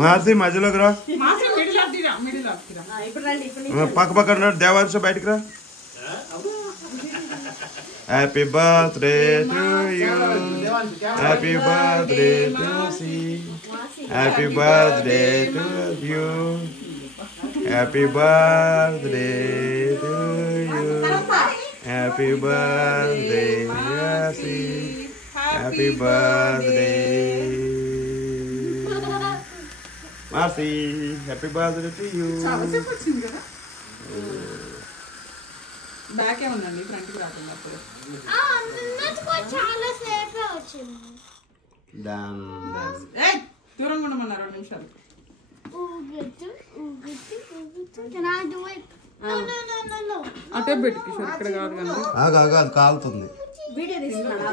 మార్చి మధ్యలోకి రా. పక్క పక్కన దేవాంశ బయటకు రా. Happy birthday to you, happy birthday to సీ, happy birthday to you, happy birthday to you, happy birthday సీ, హ్యాపీ బర్త్డే మార్చి, happy birthday to you. Back ఉందండి, ఫ్రంట్ కి రాకుండా దూరంగా ఉండమన్నారు 2 నిమిషాలు. అటే పెట్టి కిషోర్, ఇక్కడ కాదు కానీ అది కాలుతుంది. వీడియో తీసుకున్నాను.